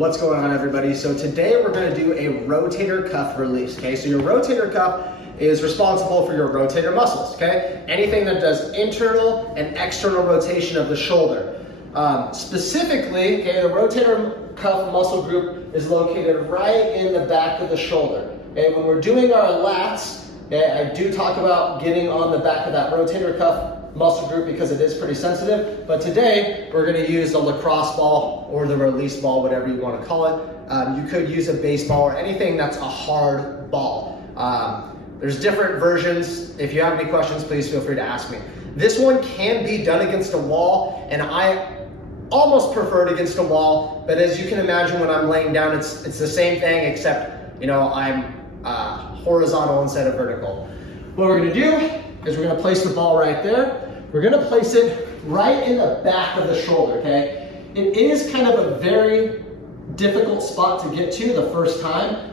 What's going on, everybody? So today we're going to do a rotator cuff release, okay? So your rotator cuff is responsible for your rotator muscles, okay? Anything that does internal and external rotation of the shoulder. Specifically, okay, the rotator cuff muscle group is located right in the back of the shoulder. Okay, when we're doing our lats, okay, I do talk about getting on the back of that rotator cuff muscle group because it is pretty sensitive. But today we're going to use the lacrosse ball or the release ball, whatever you want to call it. You could use a baseball or anything that's a hard ball. There's different versions. If you have any questions, please feel free to ask me. This one can be done against a wall, and I almost prefer it against a wall, but as you can imagine, when I'm laying down, it's the same thing, except, you know, I'm horizontal instead of vertical. What we're gonna do is we're gonna place the ball right there. We're gonna place it right in the back of the shoulder, okay? It is kind of a very difficult spot to get to the first time.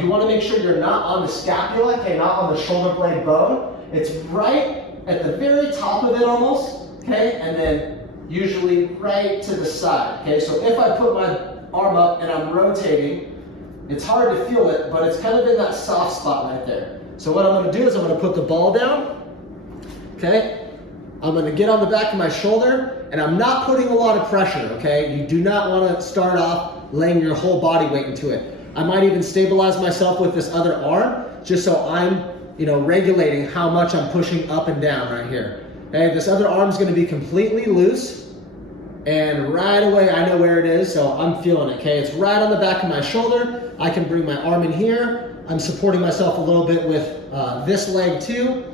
You wanna make sure you're not on the scapula, okay, not on the shoulder blade bone. It's right at the very top of it almost, okay? And then usually right to the side, okay? So if I put my arm up and I'm rotating, it's hard to feel it, but it's kind of in that soft spot right there. So what I'm gonna do is I'm gonna put the ball down, okay? I'm gonna get on the back of my shoulder, and I'm not putting a lot of pressure, okay? You do not wanna start off laying your whole body weight into it. I might even stabilize myself with this other arm, just so I'm, regulating how much I'm pushing up and down right here. Okay, this other arm's gonna be completely loose, and right away I know where it is, so I'm feeling it, okay? It's right on the back of my shoulder. I can bring my arm in here. I'm supporting myself a little bit with this leg too,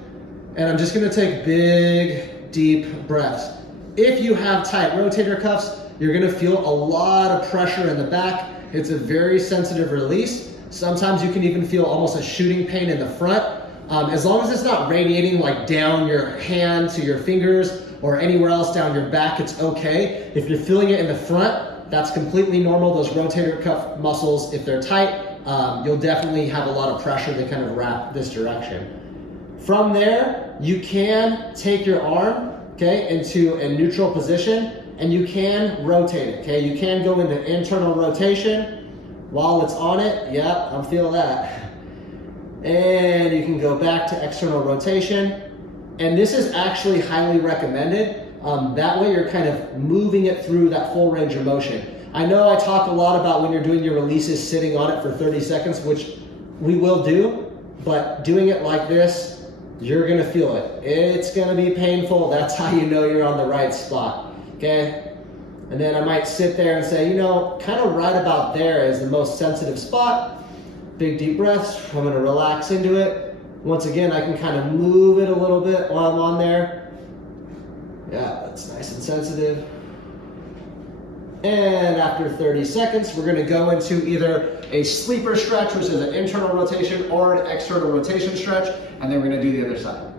and I'm just gonna take big, deep breaths. If you have tight rotator cuffs, you're gonna feel a lot of pressure in the back. It's a very sensitive release. Sometimes you can even feel almost a shooting pain in the front. As long as it's not radiating like down your hand to your fingers or anywhere else down your back, it's okay. If you're feeling it in the front, that's completely normal. Those rotator cuff muscles, if they're tight, you'll definitely have a lot of pressure to kind of wrap this direction. From there, you can take your arm, okay, into a neutral position, and you can rotate it, okay? You can go into internal rotation while it's on it. Yep, I'm feeling that. And you can go back to external rotation. And this is actually highly recommended. That way you're kind of moving it through that full range of motion. I know I talk a lot about when you're doing your releases sitting on it for 30 seconds, which we will do, but doing it like this, you're gonna feel it. It's gonna be painful. That's how you know you're on the right spot, okay? And then I might sit there and say, kind of right about there is the most sensitive spot. Big deep breaths. I'm gonna relax into it. Once again, I can kind of move it a little bit while I'm on there. Yeah, that's nice and sensitive. And after 30 seconds, we're gonna go into either a sleeper stretch, which is an internal rotation, or an external rotation stretch, and then we're gonna do the other side.